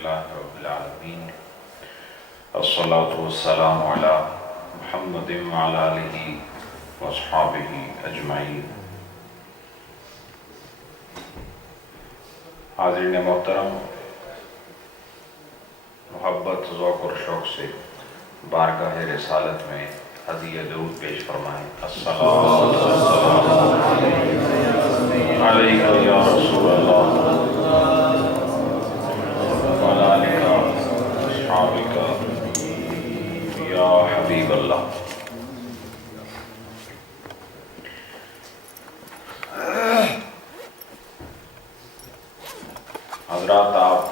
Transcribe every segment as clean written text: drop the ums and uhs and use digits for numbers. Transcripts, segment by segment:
لله رب العالمين الصلاة والسلام على محمد وعلى آله واصحابه اجمعین۔ حاضرین محترم، محبت، ذوق اور شوق سے بارگاہ رسالت میں ہدیہ درود پیش فرمائیں۔ الصلاۃ والسلام علیک یا رسول اللہ وعلی آلک واصحابک یا حبیب اللہ۔ حضرات، آپ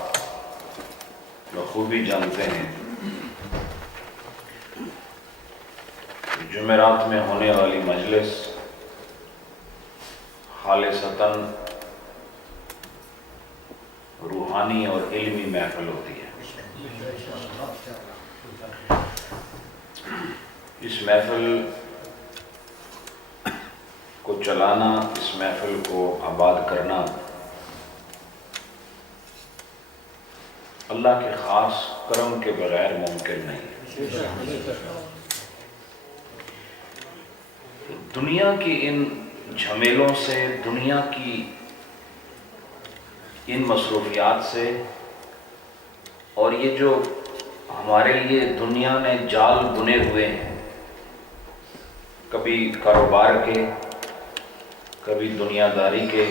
بخوبی جانتے ہیں جمعرات میں ہونے والی مجلس خالصتاً روحانی اور علمی محفل ہوتی ہے۔ اس محفل کو چلانا، اس محفل کو آباد کرنا اللہ کے خاص کرم کے بغیر ممکن نہیں۔ دنیا کی ان جھمیلوں سے، دنیا کی ان مصروفیات سے، اور یہ جو ہمارے لیے دنیا نے جال بنے ہوئے ہیں، کبھی کاروبار کے، کبھی دنیا داری کے،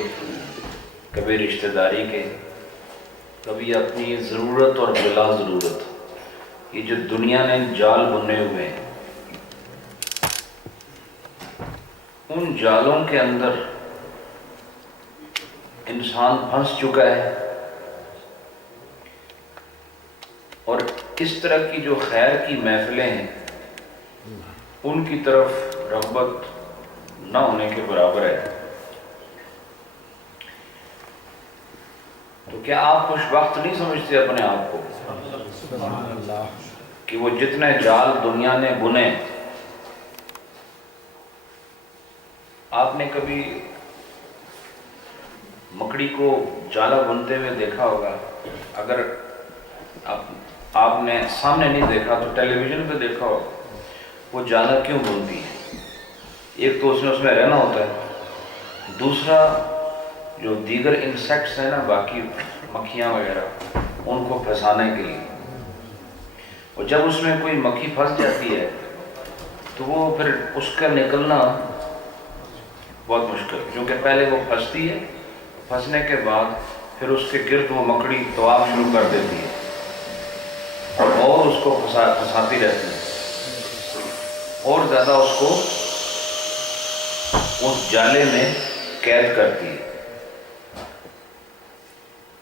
کبھی رشتہ داری کے، کبھی اپنی ضرورت اور بلا ضرورت، یہ جو دنیا نے جال بنے ہوئے ہیں، ان جالوں کے اندر انسان پھنس چکا ہے، اور اس طرح کی جو خیر کی محفلیں ہیں ان کی طرف رغبت نہ ہونے کے برابر ہے۔ تو کیا آپ خوش بخت نہیں سمجھتے اپنے آپ کو کہ وہ جتنے جال دنیا نے بنے، آپ نے کبھی مکڑی کو جالا بنتے ہوئے دیکھا ہوگا؟ اگر آپ نے سامنے نہیں دیکھا تو ٹیلی ویژن پہ دیکھا ہوگا۔ وہ جالا کیوں بنتی ہے؟ ایک تو اس میں رہنا ہوتا ہے، دوسرا جو دیگر انسیکٹس ہیں نا، باقی مکھیاں وغیرہ، ان کو پھنسانے کے لیے۔ اور جب اس میں کوئی مکھی پھنس جاتی ہے تو وہ پھر اس کا نکلنا بہت مشکل، کیونکہ پہلے وہ پھنستی ہے، پھنسنے کے بعد پھر اس کے گرد وہ مکڑی طواف شروع کر دیتی ہے اور اس کو پھنساتی رہتی ہے اور زیادہ اس کو اس جالے میں قید کرتی ہے۔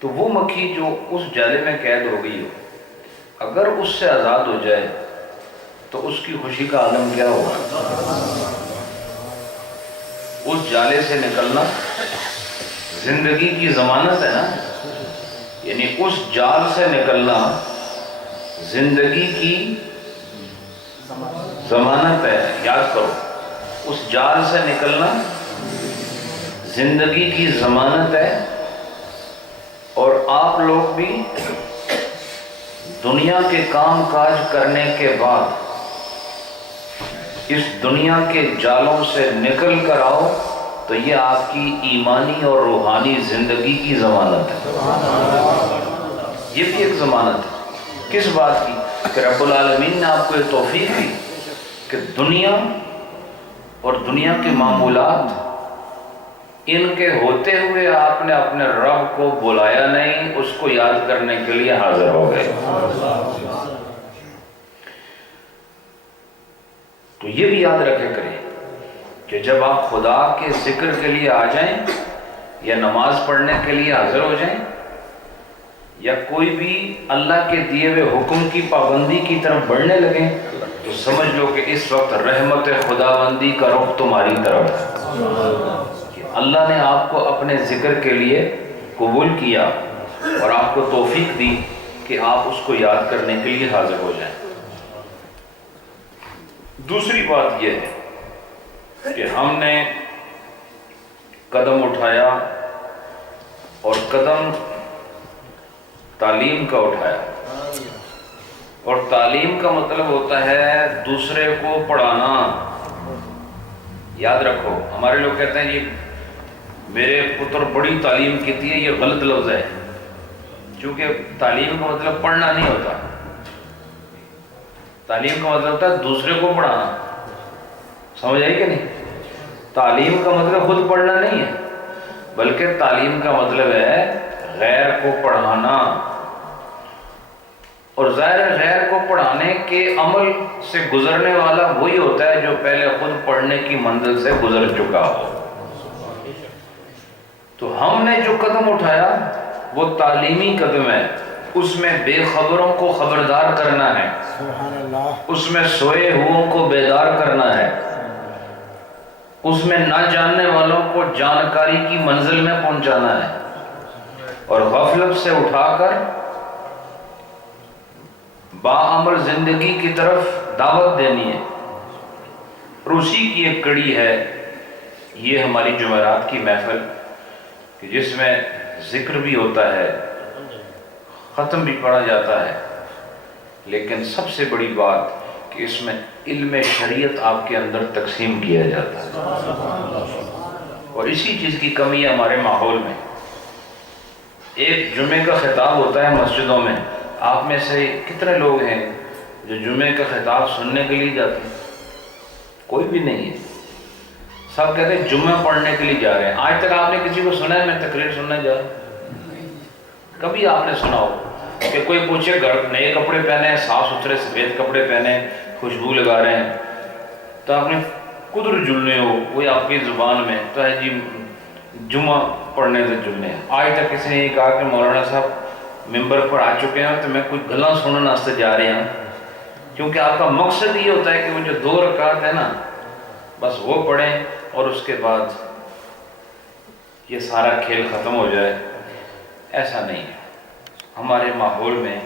تو وہ مکھی جو اس جالے میں قید ہو گئی ہو، اگر اس سے آزاد ہو جائے تو اس کی خوشی کا عالم کیا ہوگا؟ اس جالے سے نکلنا زندگی کی ضمانت ہے نا، یعنی اس جال سے نکلنا زندگی کی ضمانت ہے۔ یاد کرو، اس جال سے نکلنا زندگی کی ضمانت ہے۔ اور آپ لوگ بھی دنیا کے کام کاج کرنے کے بعد اس دنیا کے جالوں سے نکل کر آؤ تو یہ آپ کی ایمانی اور روحانی زندگی کی ضمانت ہے۔ یہ بھی ایک ضمانت ہے۔ کس بات کی؟ کہ رب العالمین نے آپ کو یہ توفیق دی کہ دنیا اور دنیا کے معمولات، ان کے ہوتے ہوئے آپ نے اپنے رب کو بلایا نہیں، اس کو یاد کرنے کے لیے حاضر ہو گئے۔ تو یہ بھی یاد رکھے کریں کہ جب آپ خدا کے ذکر کے لیے آ جائیں، یا نماز پڑھنے کے لیے حاضر ہو جائیں، یا کوئی بھی اللہ کے دیے ہوئے حکم کی پابندی کی طرف بڑھنے لگیں، تو سمجھ لو کہ اس وقت رحمت خداوندی کا رخ تمہاری طرف ہے کہ اللہ نے آپ کو اپنے ذکر کے لیے قبول کیا اور آپ کو توفیق دی کہ آپ اس کو یاد کرنے کے لیے حاضر ہو جائیں۔ دوسری بات یہ ہے کہ ہم نے قدم اٹھایا اور قدم تعلیم کا اٹھایا، اور تعلیم کا مطلب ہوتا ہے دوسرے کو پڑھانا۔ یاد رکھو، ہمارے لوگ کہتے ہیں جی میرے پتر بڑی تعلیم کی تھی، یہ غلط لفظ ہے، کیونکہ تعلیم کا مطلب پڑھنا نہیں ہوتا۔ تعلیم کا مطلب ہوتا ہے دوسرے کو پڑھانا، سمجھ آئی کہ نہیں؟ تعلیم کا مطلب خود پڑھنا نہیں ہے، بلکہ تعلیم کا مطلب ہے غیر کو پڑھانا۔ اور ظاہر ہے غیر کو پڑھانے کے عمل سے گزرنے والا وہی ہوتا ہے جو پہلے خود پڑھنے کی منزل سے گزر چکا ہو۔ تو ہم نے جو قدم اٹھایا وہ تعلیمی قدم ہے، اس میں بے خبروں کو خبردار کرنا ہے، اس میں سوئے ہوئوں کو بیدار کرنا ہے، اس میں نہ جاننے والوں کو جانکاری کی منزل میں پہنچانا ہے، اور غفلت سے اٹھا کر باعمل زندگی کی طرف دعوت دینی ہے۔ اور اسی کی ایک کڑی ہے یہ ہماری جمعرات کی محفل، کہ جس میں ذکر بھی ہوتا ہے، ختم بھی پڑھا جاتا ہے، لیکن سب سے بڑی بات کہ اس میں علم شریعت آپ کے اندر تقسیم کیا جاتا ہے، اور اسی چیز کی کمی ہے ہمارے ماحول میں۔ ایک جمعے کا خطاب ہوتا ہے مسجدوں میں، آپ میں سے کتنے لوگ ہیں جو جمعے کا خطاب سننے کے لیے جاتے ہیں؟ کوئی بھی نہیں ہے، سب کہتے ہیں جمعہ پڑھنے کے لیے جا رہے ہیں۔ آج تک آپ نے کسی کو سنا ہے میں تقریر سننے جا رہا ہوں؟ کبھی آپ نے سنا ہو کہ کوئی پوچھے گھر نئے کپڑے پہنے ہیں، صاف ستھرے سفید کپڑے پہنے، خوشبو لگا رہے ہیں، تو آپ نے قدر جلنے ہو، وہی آپ کی زبان میں تو ہے جی جمعہ پڑھنے سے جلنے ہیں۔ آج تک کسی نے یہ کہا کہ مولانا صاحب ممبر پر آ چکے ہیں تو میں کچھ گلاں سننے واسطے جا رہے ہیں، کیونکہ آپ کا مقصد یہ ہوتا ہے کہ وہ جو 2 رکعت ہے نا بس وہ پڑھیں اور اس کے بعد یہ سارا کھیل ختم ہو جائے۔ ایسا نہیں ہے، ہمارے ماحول میں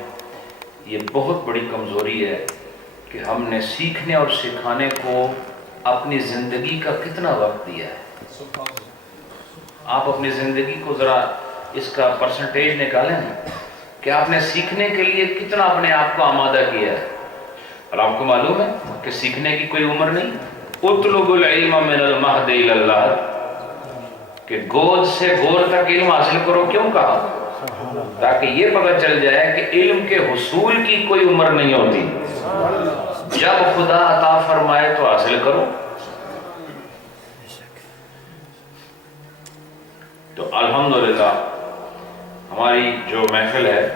یہ بہت بڑی کمزوری ہے کہ ہم نے سیکھنے اور سکھانے کو اپنی زندگی کا کتنا وقت دیا ہے۔ آپ اپنی زندگی کو ذرا اس کا پرسنٹیج نکالیں کہ آپ نے سیکھنے کے لیے کتنا اپنے آپ کو آمادہ کیا ہے۔ اور آپ کو معلوم ہے کہ سیکھنے کی کوئی عمر نہیں۔ اطلب العلم من المہد الی اللحد، کہ گود سے گور تک علم حاصل کرو، کیوں کہا؟ تاکہ یہ پتہ چل جائے کہ علم کے حصول کی کوئی عمر نہیں ہوتی، جب خدا عطا فرمائے تو حاصل کرو۔ تو الحمدللہ ہماری جو محفل ہے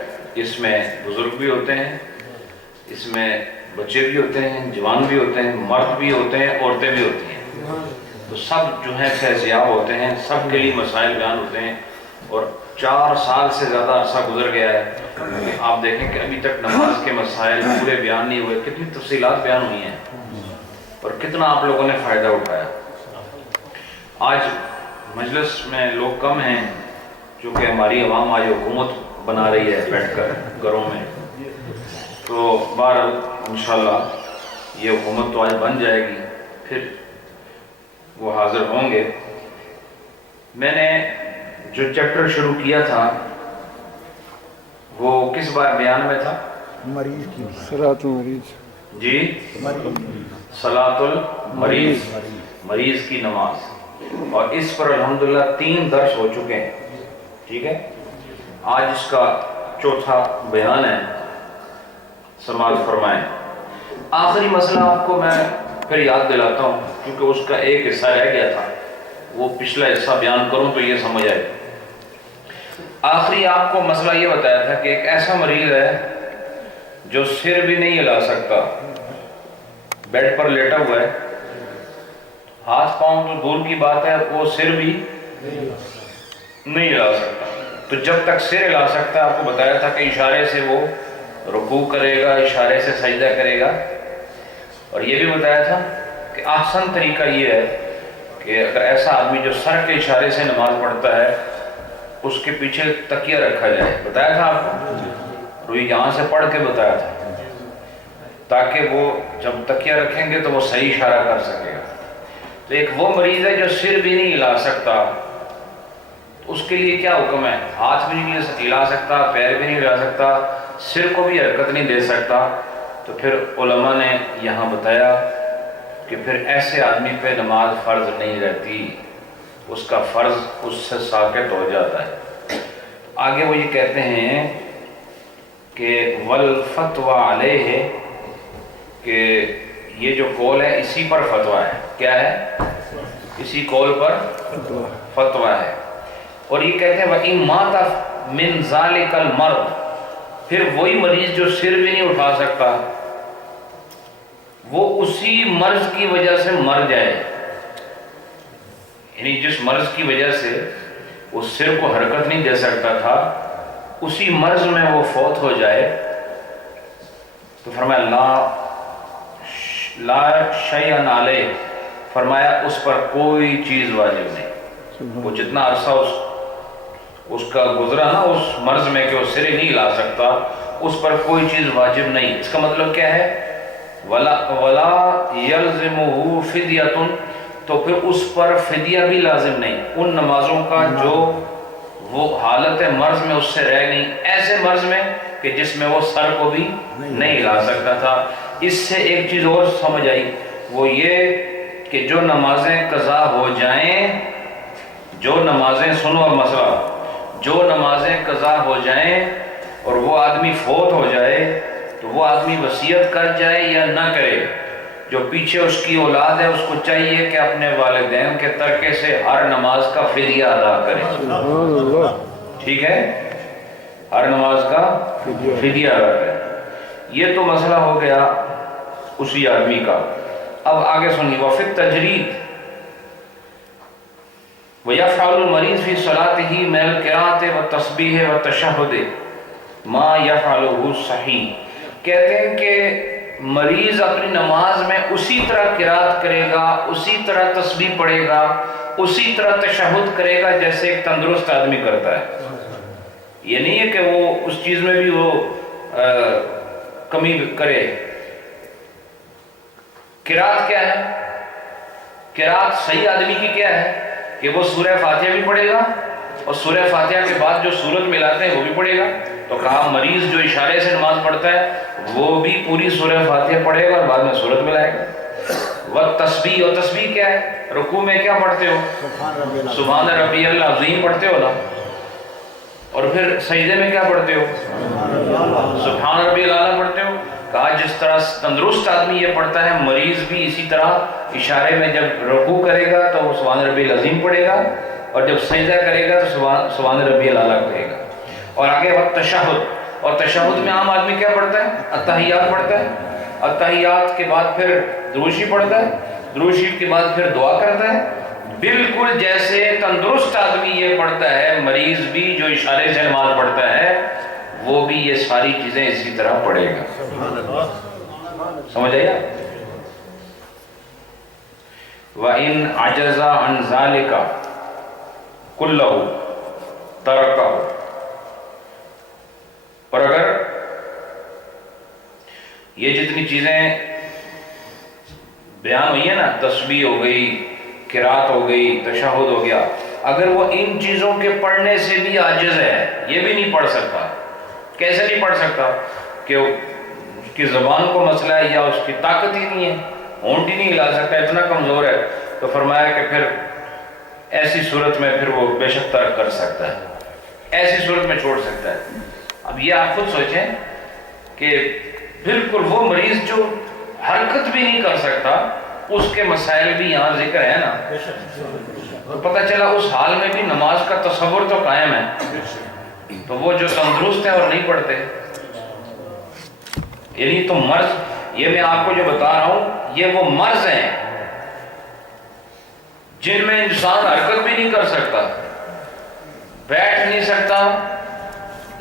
اس میں بزرگ بھی ہوتے ہیں، اس میں بچے بھی ہوتے ہیں، جوان بھی ہوتے ہیں، مرد بھی ہوتے ہیں، عورتیں بھی ہوتی ہیں، تو سب جو ہیں فیضیاب ہوتے ہیں، سب کے لیے مسائل بیان ہوتے ہیں۔ اور 4 سال سے زیادہ عرصہ گزر گیا ہے، آپ دیکھیں کہ ابھی تک نماز کے مسائل پورے بیان نہیں ہوئے، کتنی تفصیلات بیان ہوئی ہیں اور کتنا آپ لوگوں نے فائدہ اٹھایا۔ آج مجلس میں لوگ کم ہیں، چونکہ ہماری عوام آج حکومت بنا رہی ہے بیٹھ کر گھروں میں، تو بہرحال انشاءاللہ یہ حکومت تو آج بن جائے گی، پھر وہ حاضر ہوں گے۔ میں نے جو چیپٹر شروع کیا تھا وہ کس بار بیان میں تھا؟ مریض کی صلاۃ المریض، جی صلاۃ المریض، مریض کی نماز، اور اس پر الحمدللہ 3 درس ہو چکے ہیں، ٹھیک ہے۔ آج اس کا 4تھا بیان ہے، سماعت فرمائیں۔ آخری مسئلہ آپ کو میں پھر یاد دلاتا ہوں، کیونکہ اس کا ایک حصہ رہ گیا تھا، وہ پچھلا حصہ بیان کروں تو یہ سمجھ آئے۔ آخری آپ کو مسئلہ یہ بتایا تھا کہ ایک ایسا مریض ہے جو سر بھی نہیں ہلا سکتا، بیڈ پر لیٹا ہوا ہے، ہاتھ پاؤں تو دور کی بات ہے، وہ سر بھی نہیں ہلا سکتا۔ تو جب تک سر ہلا سکتا ہے، آپ کو بتایا تھا کہ اشارے سے وہ رکوع کرے گا، اشارے سے سجدہ کرے گا، اور یہ بھی بتایا تھا کہ احسن طریقہ یہ ہے کہ اگر ایسا آدمی جو سر کے اشارے سے نماز پڑھتا ہے اس کے پیچھے تکیہ رکھا جائے، بتایا تھا آپ کو، روئی یہاں سے پڑھ کے بتایا تھا، تاکہ وہ جب تکیہ رکھیں گے تو وہ صحیح اشارہ کر سکے گا۔ تو ایک وہ مریض ہے جو سر بھی نہیں ہلا سکتا، تو اس کے لیے کیا حکم ہے؟ ہاتھ بھی نہیں ہلا سکتا، پیر بھی نہیں ہلا سکتا، سر کو بھی حرکت نہیں دے سکتا. تو پھر علماء نے یہاں بتایا کہ پھر ایسے آدمی پہ نماز فرض نہیں رہتی، اس کا فرض اس سے ساقط ہو جاتا ہے. آگے وہ یہ کہتے ہیں کہ والفتویٰ علیہ، کہ یہ جو قول ہے اسی پر فتویٰ ہے. کیا ہے؟ اسی قول پر فتویٰ ہے. اور یہ کہتے ہیں وَإِن مَاتَ مِن ذَلِكَ الْمَرْضِ، پھر وہی مریض جو سر بھی نہیں اٹھا سکتا وہ اسی مرض کی وجہ سے مر جائے، یعنی جس مرض کی وجہ سے وہ سر کو حرکت نہیں دے سکتا تھا اسی مرض میں وہ فوت ہو جائے، تو فرمایا لا شیء علیہ، فرمایا اس پر کوئی چیز واجب نہیں. وہ جتنا عرصہ اس کا گزرا نا اس مرض میں کہ وہ سر نہیں لا سکتا، اس پر کوئی چیز واجب نہیں. اس کا مطلب کیا ہے؟ وَلَا يَلْزِمُهُ فِدْيَةٌ، تو پھر اس پر فدیہ بھی لازم نہیں ان نمازوں کا جو وہ حالت مرض میں اس سے رہ گئی، ایسے مرض میں کہ جس میں وہ سر کو بھی نہیں لا سکتا تھا. اس سے ایک چیز اور سمجھ آئی، وہ یہ کہ جو نمازیں قضا ہو جائیں، جو نمازیں، سنو اور مسئلہ، جو نمازیں قضا ہو جائیں اور وہ آدمی فوت ہو جائے تو وہ آدمی وصیت کر جائے یا نہ کرے، جو پیچھے اس کی اولاد ہے اس کو چاہیے کہ اپنے والدین کے ترکے سے ہر نماز کا فدیہ ادا کرے. ٹھیک ہے؟ ہر نماز کا فدیہ ادا کرے. یہ تو مسئلہ ہو گیا اسی آدمی کا. اب آگے سنیے، وفی التجرید وَيَفْعَلُ الْمَرِيضُ فِي صَلَاتِهِ مِنَ الْقِرَاءَةِ وَالتَّسْبِيحِ وَالتَّشَهُّدِ مَا يَفْعَلُهُ صَحِیح. کہتے ہیں کہ مریض اپنی نماز میں اسی طرح قرات کرے گا، اسی طرح تسبیح پڑھے گا، اسی طرح تشہد کرے گا جیسے ایک تندرست آدمی کرتا ہے. یہ نہیں ہے کہ وہ اس چیز میں بھی وہ کمی کرے. قرات کیا ہے؟ قرات صحیح آدمی کی کیا ہے کہ وہ سورہ فاتحہ بھی پڑھے گا اور سورہ فاتحہ کے بعد جو سورت ملاتے ہیں وہ بھی پڑھے گا. تو کہا مریض جو اشارے سے نماز پڑھتا ہے وہ بھی پوری سورہ فاتحہ پڑھے گا اور بعد میں سورت ملائے گا. والتسبیح، اور تسبیح کیا ہے؟ رکوع میں کیا پڑھتے ہو؟ سبحان ربی العظیم پڑھتے ہو نا. اور پھر سجدے میں کیا پڑھتے ہو؟ سبحان ربی الاعلیٰ پڑھتے ہو. کہا جس طرح تندرست آدمی یہ پڑھتا ہے مریض بھی اسی طرح اشارے میں جب رکوع کرے گا تو وہ سبحان ربی العظیم پڑھے گا اور جب سجدہ کرے گا تو سبحان ربی الاعلیٰ کہے گا. اور آگے وقت تشہد، اور تشہد میں عام آدمی کیا پڑھتا ہے؟ التحیات پڑھتا ہے. التحیات کے بعد پھر درود شریف پڑھتا ہے، درود شریف کے بعد پھر دعا کرتا ہے. بالکل جیسے تندرست آدمی یہ پڑھتا ہے مریض بھی جو اشارے سے نماز پڑھتا ہے وہ بھی یہ ساری چیزیں اسی طرح پڑھے گا. سمجھ آئیے؟ وَإِنْ عَجَزَ عَنْ ذَلِكَ كُلَّهُ تَرَكَهُ، اور اگر یہ جتنی چیزیں بیان ہوئی ہیں نا، تسبیح ہو گئی، قرات ہو گئی، تشہد ہو گیا، اگر وہ ان چیزوں کے پڑھنے سے بھی عاجز ہے، یہ بھی نہیں پڑھ سکتا. کیسے نہیں پڑھ سکتا؟ کہ اس کی زبان کو مسئلہ ہے یا اس کی طاقت ہی نہیں ہے، ہونٹ ہی نہیں ہلا سکتا، اتنا کمزور ہے. تو فرمایا کہ پھر ایسی صورت میں پھر وہ بے شک ترک کر سکتا ہے، ایسی صورت میں چھوڑ سکتا ہے. اب یہ آپ خود سوچیں کہ بالکل وہ مریض جو حرکت بھی نہیں کر سکتا اس کے مسائل بھی یہاں ذکر ہے نا. تو پتہ چلا اس حال میں بھی نماز کا تصور تو قائم ہے. تو وہ جو تندرست ہیں اور نہیں پڑھتے، یعنی تو مرض، یہ میں آپ کو جو بتا رہا ہوں یہ وہ مرض ہیں جن میں انسان حرکت بھی نہیں کر سکتا، بیٹھ نہیں سکتا،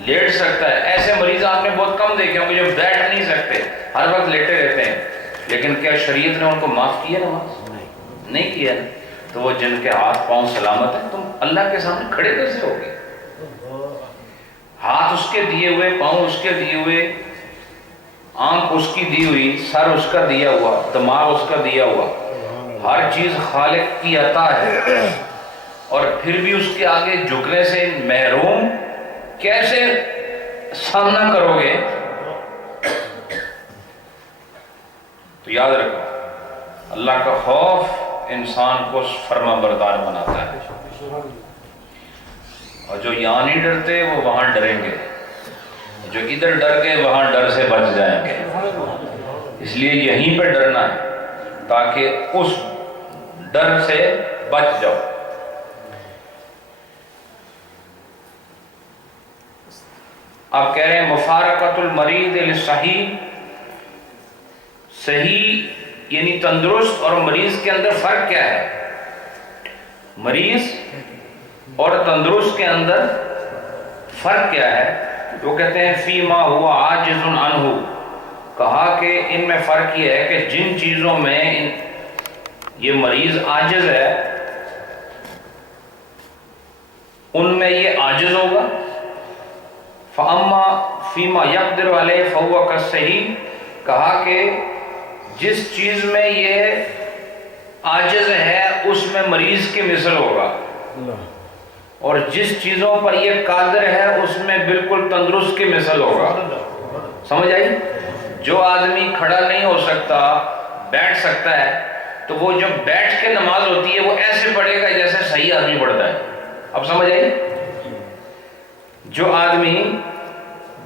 لیٹ سکتا ہے. ایسے مریض آپ نے بہت کم دیکھے ہوں گے جو بیٹھ نہیں سکتے، ہر وقت لیٹے رہتے ہیں. لیکن کیا شریعت نے ان کو معاف کیا نماز؟ نہیں کیا. تو وہ جن کے ہاتھ پاؤں سلامت ہیں، تم اللہ کے سامنے کھڑے کیسے ہو گے؟ ہاتھ اس کے دیے ہوئے، پاؤں اس کے دیے ہوئے، آنکھ اس کی دی ہوئی، سر اس کا دیا ہوا، دماغ اس کا دیا ہوا، ہر چیز خالق کی عطا ہے. اور پھر بھی اس کے آگے جھکنے سے محروم کیسے سامنا کرو گے؟ تو یاد رکھو اللہ کا خوف انسان کو فرما بردار بناتا ہے، اور جو یہاں نہیں ڈرتے وہ وہاں ڈریں گے، جو ادھر ڈر گئے وہاں ڈر سے بچ جائیں گے۔ اس لیے یہیں پہ ڈرنا ہے تاکہ اس ڈر سے بچ جاؤ۔ آپ کہہ رہے ہیں مفارقۃ المریض للصحیح، صحیح یعنی تندرست اور مریض کے اندر فرق کیا ہے؟ مریض اور تندرست کے اندر فرق کیا ہے؟ وہ کہتے ہیں فیما ہوا عاجز عنہ، کہا کہ ان میں فرق یہ ہے کہ جن چیزوں میں یہ مریض عاجز ہے ان میں یہ عاجز ہوگا، فَأَمَّا فِيمَا يَقْدِرُ عَلَيْهِ فَهُوَ كَالصَّحِيحِ، کہا کہ جس چیز میں یہ عاجز ہے اس میں مریض کے مثل ہوگا، اور جس چیزوں پر یہ قادر ہے اس میں بالکل تندرست کے مثل ہوگا۔ سمجھ آئی؟ جو آدمی کھڑا نہیں ہو سکتا بیٹھ سکتا ہے، تو وہ جب بیٹھ کے نماز ہوتی ہے وہ ایسے پڑھے گا جیسے صحیح آدمی پڑھتا ہے۔ اب سمجھ آئی؟ جو آدمی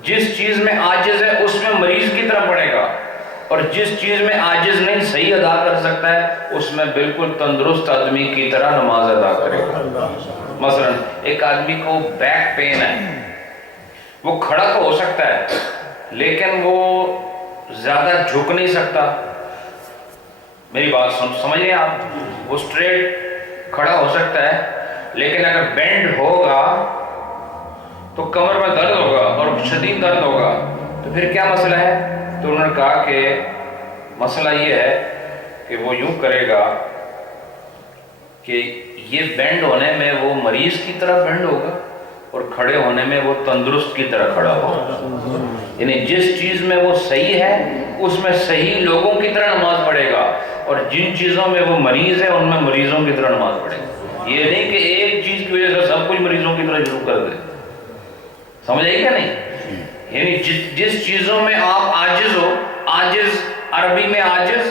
جس چیز میں عاجز ہے اس میں مریض کی طرح پڑھے گا، اور جس چیز میں عاجز نہیں صحیح ادا کر سکتا ہے اس میں بالکل تندرست آدمی کی طرح نماز ادا کرے گا۔ مثلا ایک آدمی کو بیک پین ہے، وہ کھڑا تو ہو سکتا ہے لیکن وہ زیادہ جھک نہیں سکتا، میری بات سمجھ رہے ہیں آپ؟ وہ اسٹریٹ کھڑا ہو سکتا ہے لیکن اگر بینڈ ہوگا تو کمر میں درد ہوگا اور شدید درد ہوگا، تو پھر کیا مسئلہ ہے؟ تو انہوں نے کہا کہ مسئلہ یہ ہے کہ وہ یوں کرے گا کہ یہ بینڈ ہونے میں وہ مریض کی طرح بینڈ ہوگا اور کھڑے ہونے میں وہ تندرست کی طرح کھڑا ہوگا، یعنی جس چیز میں وہ صحیح ہے اس میں صحیح لوگوں کی طرح نماز پڑھے گا، اور جن چیزوں میں وہ مریض ہے ان میں مریضوں کی طرح نماز پڑھے گا۔ یہ نہیں کہ ایک چیز کی وجہ سے سب کچھ مریضوں کی طرح شروع کر دے۔ سمجھ آئی کیا نہیں؟ یعنی جس چیزوں میں آپ عاجز ہو، عاجز عربی میں عاجز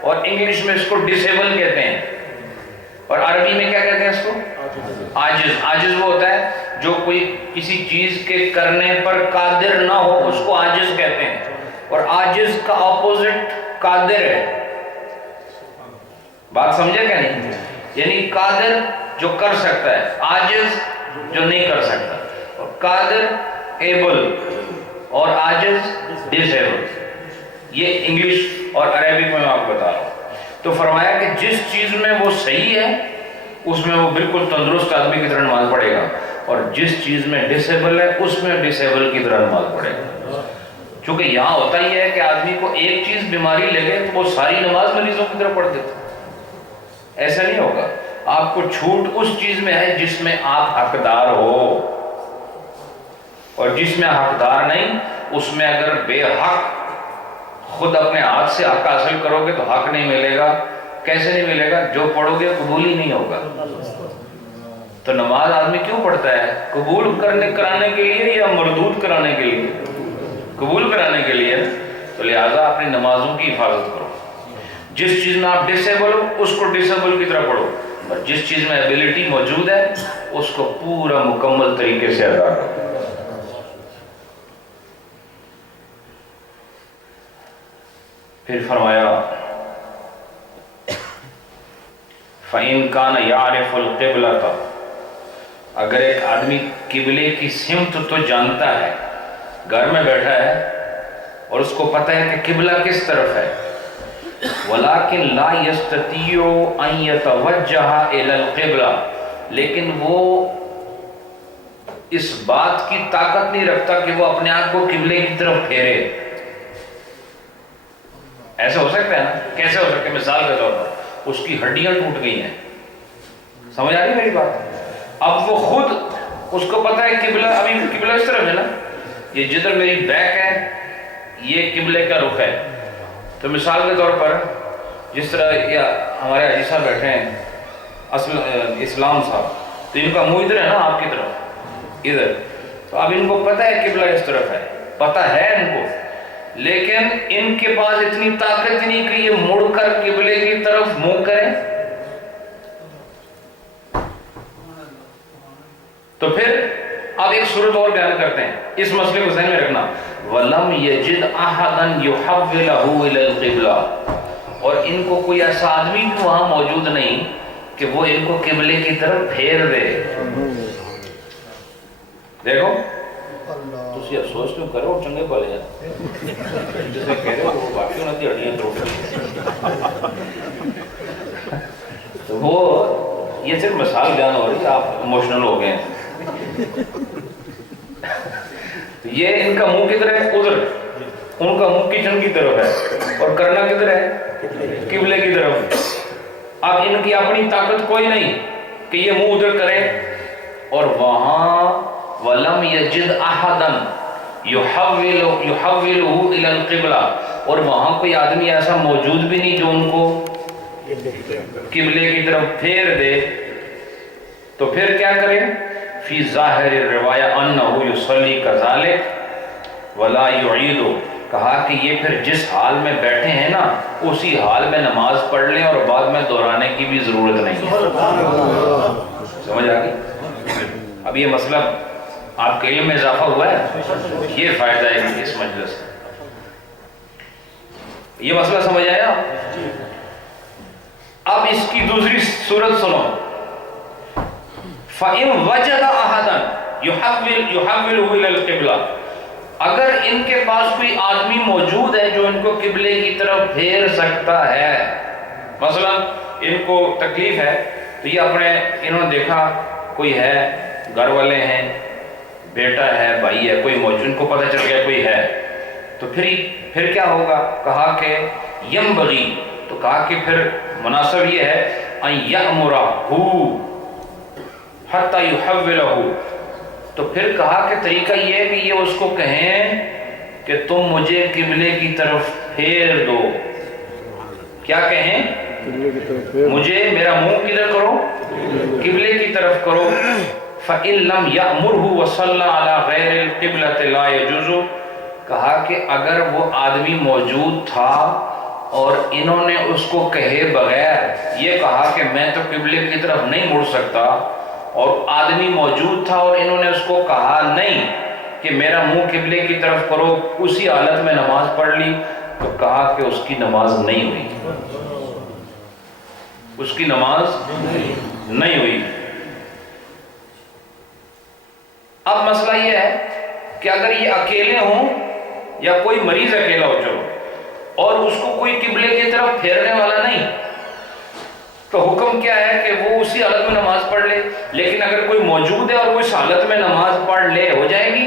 اور انگلش میں اس کو ڈسیبل کہتے ہیں، اور عربی میں کیا کہتے ہیں اس کو؟ عاجز۔ عاجز وہ ہوتا ہے جو کوئی کسی چیز کے کرنے پر قادر نہ ہو، اس کو عاجز کہتے ہیں، اور عاجز کا اپوزٹ قادر ہے۔ بات سمجھے کیا نہیں؟ یعنی قادر جو کر سکتا ہے، عاجز جو نہیں کر سکتا، اور قادر ایبل اور عاجز ڈس ایبل۔ یہ انگلش اور عربک میں آپ بتا رہا ہوں۔ تو فرمایا کہ جس چیز میں وہ صحیح ہے اس میں وہ بالکل تندرست آدمی کی طرح نماز پڑھے گا، اور جس چیز میں ڈس ایبل ہے اس میں ڈس ایبل کی طرح نماز پڑھے گا۔ چونکہ یہاں ہوتا ہی ہے کہ آدمی کو ایک چیز بیماری لگے تو وہ ساری نماز مریضوں کی طرح پڑھ دیتا، ایسا نہیں ہوگا۔ آپ کو چھوٹ اس چیز میں ہے جس میں آپ حقدار ہو، اور جس میں حقدار نہیں اس میں اگر بے حق خود اپنے ہاتھ سے حق حاصل کرو گے تو حق نہیں ملے گا۔ کیسے نہیں ملے گا؟ جو پڑھو گے قبول ہی نہیں ہوگا۔ تو نماز آدمی کیوں پڑھتا ہے؟ قبول کرانے کے لیے یا مردود کرانے کے لیے؟ قبول کرانے کے لیے۔ تو لہٰذا اپنی نمازوں کی حفاظت کرو، جس چیز میں آپ ڈسیبل ہو اس کو ڈسیبل کی طرح پڑھو، اور جس چیز میں ایبلٹی موجود ہے اس کو پورا مکمل طریقے سے ادا کرو۔ پھر فرمایا فَإِن كَانَ يَعْرِفُ الْقِبْلَةَ، اگر ایک آدمی قبلے کی سمت تو جانتا ہے، گھر میں بیٹھا ہے اور اس کو پتہ ہے کہ قبلہ کس طرف ہے، وَلَكِنْ لَا يَسْتَطِيعُ أَن يَتَوَجَّهَ إِلَى الْقِبْلَةِ، لیکن وہ اس بات کی طاقت نہیں رکھتا کہ وہ اپنے آپ کو قبلے کی طرف پھیرے۔ ایسا ہو سکتا ہے نا؟ کیسے ہو سکتا ہے؟ مثال کے طور پر اس کی ہڈیاں ٹوٹ گئی ہیں، سمجھ آ رہی میری بات؟ اب وہ خود اس کو پتہ ہے قبلہ، ابھی قبلہ اس طرف ہے نا، یہ جدھر میری بیک ہے یہ قبلے کا رخ ہے۔ تو مثال کے طور پر جس طرح ہمارے حاجی صاحب بیٹھے ہیں، اسلام صاحب، تو ان کا منہ ادھر ہے نا آپ کی طرف ادھر، تو اب ان کو پتہ ہے قبلہ اس طرف ہے، پتہ ہے ان کو، لیکن ان کے پاس اتنی طاقت نہیں کہ یہ مڑ کر قبلے کی طرف منہ کریں. تو پھر اب ایک صورت اور بیان کرتے ہیں، اس مسئلے کو ذہن میں رکھنا. وَلَمْ يَجِدْ أَحَدًا يُحَوِّلَهُ إِلَى الْقِبْلَةِ، اور ان کو کوئی ایسا آدمی بھی وہاں موجود نہیں کہ وہ ان کو قبلے کی طرف پھیر دے. دیکھو تسی افسوس کیوں کرو چنگے پالے جاتے جسے کہہ رہے ہو وہ باقی ہونا تھی ہڈیاں توڑ. تو وہ یہ صرف مثال بیان ہو رہی ہے، آپ ایموشنل ہو گئے ہیں. یہ ان کا منہ کدھر ہے؟ ادھر. ان کا منہ کچن کی طرف ہے اور کرنا کدھر ہے؟ قبلے کی طرف. اب ان کی اپنی طاقت کوئی نہیں کہ یہ منہ ادھر کرے، اور وہاں وَلَمْ يَجِدْ أَحَدًا يُحَوِّلُهُ إِلَى الْقِبْلَةِ، اور وہاں کوئی آدمی ایسا موجود بھی نہیں جو ان کو قبلے کی طرف پھیر دے. تو پھر کیا کرے؟ فی ظاہر الروایہ انہ یصلی کذالک ولا یعید، کہا کہ یہ پھر جس حال میں بیٹھے ہیں نا اسی حال میں نماز پڑھ لیں اور بعد میں دہرانے کی بھی ضرورت نہیں ہے. سمجھ آ گئی؟ اب یہ مسئلہ آپ کے علم میں اضافہ ہوا ہے، یہ فائدہ ہے اس مجلس سے. یہ مسئلہ سمجھ آیا؟ اب اس کی دوسری صورت سنو. فَإِن وَجَدَ أَحَدًا يُحَوِّلُهُ إِلَى الْقِبْلَةِ، اگر ان کے پاس کوئی آدمی موجود ہے جو ان کو قبلے کی طرف پھیر سکتا ہے، مثلا ان کو تکلیف ہے تو یہ انہوں نے دیکھا کوئی ہے، گھر والے ہیں، بیٹا ہے، بھائی ہے، کوئی موجود، ان کو پتہ چل گیا کوئی ہے، تو پھر کیا ہوگا؟ کہا کہ ينبغي، تو کہا کہ پھر مناسب یہ ہے ان يأمرہ حتی یحولہ، تو پھر کہا کہ طریقہ یہ ہے کہ یہ اس کو کہیں کہ تم مجھے قبلے کی طرف پھیر دو. کیا کہیں؟ مجھے میرا منہ کدھر کرو؟ قبلے کی طرف کرو. فَإِن لَمْ يَأْمُرْهُ وَصَلَّى عَلَى غَيْرِ الْقِبْلَةِ لَا يَجُوزُ، کہا کہ اگر وہ آدمی موجود تھا اور انہوں نے اس کو کہے بغیر یہ کہا کہ میں تو قبلے کی طرف نہیں مڑ سکتا، اور آدمی موجود تھا اور انہوں نے اس کو کہا نہیں کہ میرا منہ قبلے کی طرف کرو، اسی حالت میں نماز پڑھ لی، تو کہا کہ اس کی نماز نہیں ہوئی، اس کی نماز نہیں ہوئی. اب مسئلہ یہ ہے کہ اگر یہ اکیلے ہوں یا کوئی مریض اکیلا ہو چلو اور اس کو کوئی قبلے کی طرف پھیرنے والا نہیں، تو حکم کیا ہے کہ وہ اسی حالت میں نماز پڑھ لے. لیکن اگر کوئی موجود ہے اور وہ اس حالت میں نماز پڑھ لے، ہو جائے گی؟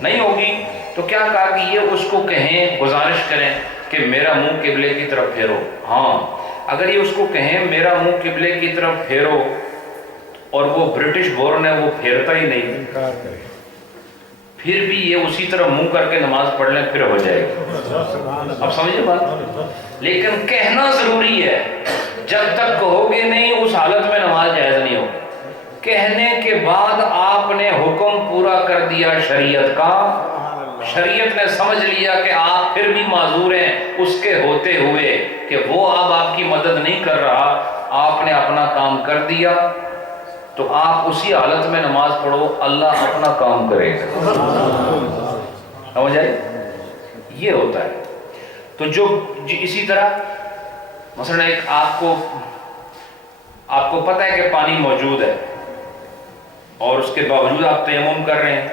نہیں ہوگی. تو کیا کہا کہ یہ اس کو کہیں، گزارش کریں کہ میرا منہ قبلے کی طرف پھیرو. ہاں اگر یہ اس کو کہیں میرا منہ قبلے کی طرف پھیرو اور وہ برٹش بورن ہے، وہ پھیرتا ہی نہیں، پھر بھی یہ اسی طرح منہ کر کے نماز پڑھ لیں، پھر ہو جائے گی. اب سمجھے بات؟ لیکن کہنا ضروری ہے. جب تک کہو گے نہیں اس حالت میں نماز جائز نہیں ہوگی. کہنے کے بعد آپ نے حکم پورا کر دیا شریعت کا، شریعت نے سمجھ لیا کہ آپ پھر بھی معذور ہیں اس کے ہوتے ہوئے کہ وہ اب آپ کی مدد نہیں کر رہا، آپ نے اپنا کام کر دیا، تو آپ اسی حالت میں نماز پڑھو، اللہ اپنا کام کرے گا. سمجھ آئی؟ یہ ہوتا ہے. تو جو اسی طرح مثلا ایک آپ کو پتہ ہے کہ پانی موجود ہے اور اس کے باوجود آپ تیمم کر رہے ہیں،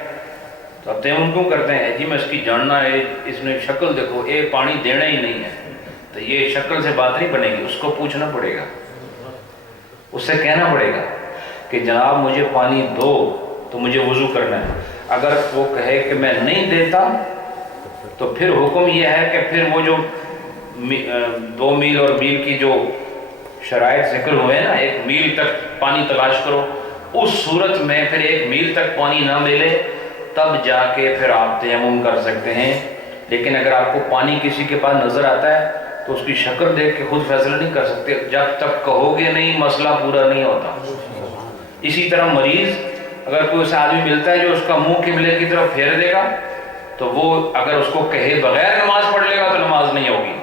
تو آپ تیمم کیوں کرتے ہیں؟ جی میں اس کی جاننا ہے، اس نے شکل دیکھو، پانی دینا ہی نہیں ہے، تو یہ شکل سے بات نہیں بنے گی، اس کو پوچھنا پڑے گا، اس سے کہنا پڑے گا کہ جناب مجھے پانی دو تو مجھے وضو کرنا ہے. اگر وہ کہے کہ میں نہیں دیتا تو پھر حکم یہ ہے کہ پھر وہ جو 2 میل اور میل کی جو شرائط ذکر ہوئے نا، 1 میل تک پانی تلاش کرو، اس صورت میں پھر 1 میل تک پانی نہ ملے تب جا کے پھر آپ تیمم کر سکتے ہیں. لیکن اگر آپ کو پانی کسی کے پاس نظر آتا ہے تو اس کی شکل دیکھ کے خود فیصلہ نہیں کر سکتے. جب تک کہو گے نہیں مسئلہ پورا نہیں ہوتا. اسی طرح مریض اگر کوئی اسے آدمی ملتا ہے جو اس کا منہ قبلے کی طرف پھیر دے گا تو وہ اگر اس کو کہے بغیر نماز پڑھ لے گا تو نماز نہیں ہوگی،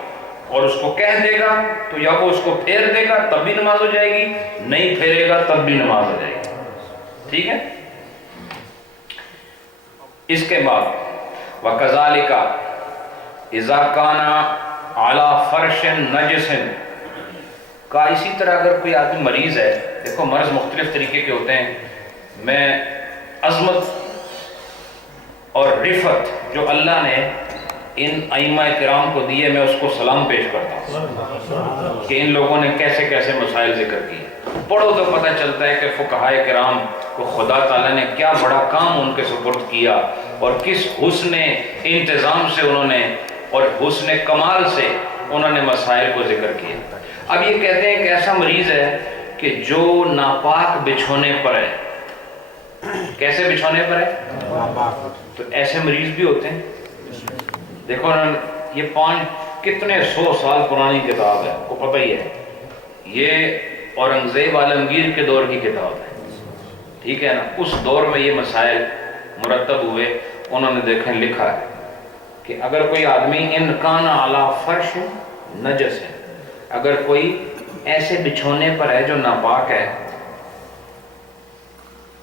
اور اس کو کہہ دے گا تو یا وہ اس کو پھیر دے گا تب بھی نماز ہو جائے گی، نہیں پھیرے گا تب بھی نماز ہو جائے گی. ٹھیک ہے. اس کے بعد وَكَذَلِكَ إِذَا كَانَ عَلَى فَرْشٍ نَجِسٍ کا اسی طرح اگر کوئی آدمی مریض ہے، دیکھو مرض مختلف طریقے کے ہوتے ہیں. میں عظمت اور رفت جو اللہ نے ان ائمہ کرام کو دیے میں اس کو سلام پیش کرتا ہوں کہ ان لوگوں نے کیسے کیسے مسائل ذکر کیے. پڑھو تو پتہ چلتا ہے کہ فقہائے کرام کو خدا تعالیٰ نے کیا بڑا کام ان کے سپرد کیا اور کس حسن انتظام سے انہوں نے اور حسن کمال سے انہوں نے مسائل کو ذکر کیا. اب یہ کہتے ہیں کہ ایسا مریض ہے کہ جو ناپاک بچھونے پر ہے. کیسے بچھونے پر ہے؟ تو ایسے مریض بھی ہوتے ہیں. دیکھو یہ 5 کتنے 100 سال پرانی کتاب ہے، کو پتہ ہی ہے. یہ اورنگزیب عالمگیر کے دور کی کتاب ہے. ٹھیک ہے نا. اس دور میں یہ مسائل مرتب ہوئے. انہوں نے دیکھیں لکھا ہے کہ اگر کوئی آدمی ان کان علی فرش نجس ہے، اگر کوئی ایسے بچھونے پر ہے جو ناپاک ہے،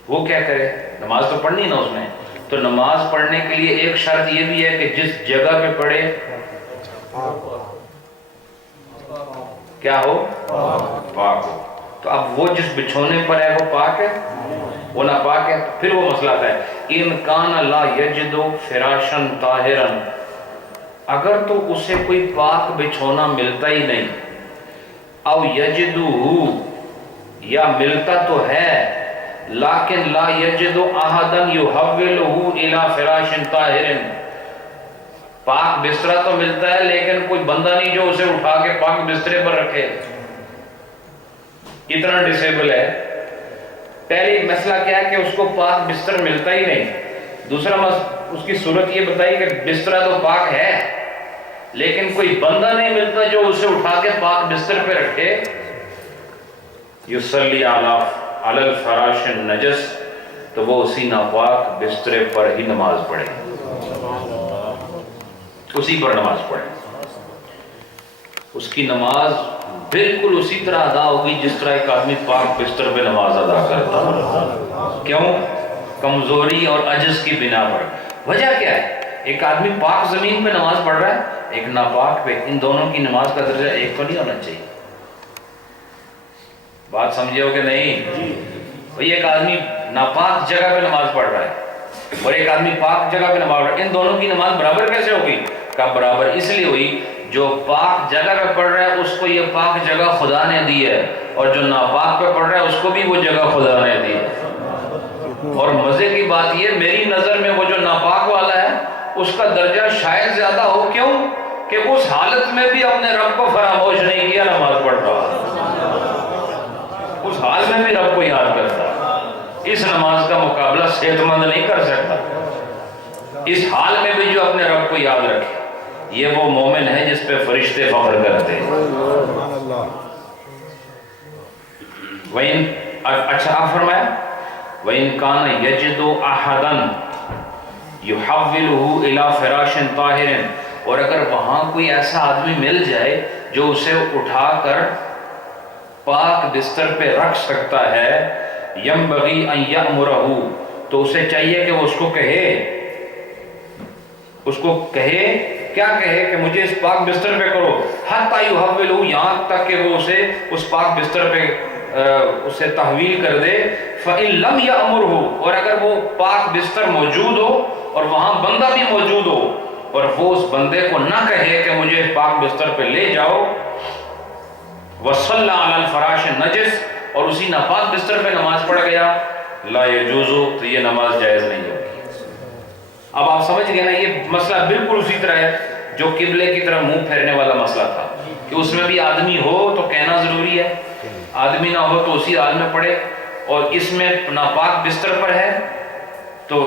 وہ کیا کرے؟ نماز تو پڑھنی نا اس نے. تو نماز پڑھنے کے لیے ایک شرط یہ بھی ہے کہ جس جگہ پہ پڑھے کیا ہو؟ پاک ہو. تو اب وہ جس بچھونے پر ہے وہ پاک ہے، وہ ناپاک ہے. پھر وہ مسئلہ آتا ہے ان کان لا یجد فراشا طاہرا، اگر تو اسے کوئی پاک بچھونا ملتا ہی نہیں، او یجدہ، یا ملتا تو ہے لیکن لا یجد احدا یحولہ الی فراش طاہر، پاک بسترا تو ملتا ہے لیکن کوئی بندہ نہیں جو اسے اٹھا کے پاک بسترے پر رکھے. اتنا ڈسیبل ہے. پہلی مسئلہ کیا ہے کہ اس کو پاک بستر ملتا ہی نہیں. دوسرا اس کی صورت یہ بتائی کہ بسترا تو پاک ہے لیکن کوئی بندہ نہیں ملتا جو اسے اٹھا کے پاک بستر پہ رکھے. یصلی علی الفراش النجس، تو وہ اسی ناپاک بسترے پر ہی نماز پڑھے، اسی پر نماز پڑھے. اس کی نماز بالکل اسی طرح ادا ہوگی جس طرح ایک آدمی پاک بستر پہ نماز ادا کرتا ہے. کیوں؟ کمزوری اور عجز کی بنا پر. وجہ کیا ہے؟ ایک آدمی پاک زمین پہ نماز پڑھ رہا ہے، ایک ناپاک پہ. ان دونوں کی نماز کا درجہ ایک تو نہیں ہونا چاہیے. بات سمجھے ہو کہ نہیں؟ بھئی ایک آدمی ناپاک جگہ پہ نماز پڑھ رہا ہے اور ایک آدمی پاک جگہ پہ نماز پڑھ رہا ہے، ان دونوں کی نماز برابر کیسے ہوگی؟ کہا برابر اس لیے ہوئی جو پاک جگہ پہ پڑھ رہا ہے اس کو یہ پاک جگہ خدا نے دی ہے، اور جو ناپاک پہ پڑھ رہا ہے اس کو بھی وہ جگہ خدا نے دی ہے. اور مزے کی بات یہ میری نظر میں وہ جو ناپاک والا ہے اس کا درجہ شاید زیادہ ہو. کیوں؟ کہ اس حالت میں بھی اپنے رب کو فراموش نہیں کیا، نماز پڑھ رہا، اس حال میں بھی رب کو یاد کرتا. اس نماز کا مقابلہ صحت مند نہیں کر سکتا. اس حال میں بھی جو اپنے رب کو یاد رکھے، یہ وہ مومن ہے جس پہ فرشتے فخر کرتے ہیں. اچھا آپ فرمایا وَإِن كَانَ يَجِدُ أَحَدًا يُحَوِّلُهُ إِلَى فِرَاشٍ طَاهِرٍ، اور اگر وہاں کوئی ایسا آدمی مل جائے جو اسے اٹھا کر پاک بستر پہ رکھ سکتا ہے، يَنبَغِي أَن يَأْمُرَهُ، تو اسے چاہیے کہ وہ اس کو کہے کیا کہے کہ مجھے اس پاک بستر پہ کرو. حَتَّى يُحَوِّلُهُ، یہاں تک کہ وہ اسے اس پاک بستر پہ اسے تحویل کر دے. فَإِن لَمْ يَأْمُرْهُ، اور اگر وہ پاک بستر موجود ہو اور وہاں بندہ بھی موجود ہو اور وہ اس بندے کو نہ کہے کہ مجھے اس پاک بستر پہ لے جاؤ، وَصَلَّى عَلَى الْفَرَاشِ النَّجِسِ، اور اسی ناپاک بستر پہ نماز پڑھ گیا، لا يجوز، تو یہ نماز جائز نہیں ہوگی. اب آپ سمجھ گئے نا، یہ مسئلہ بالکل اسی طرح ہے جو قبلے کی طرف منہ پھیرنے والا مسئلہ تھا کہ اس میں بھی آدمی ہو تو کہنا ضروری ہے، آدمی نہ ہو تو اسی حال میں پڑھے. اور اس میں ناپاک بستر پر ہے تو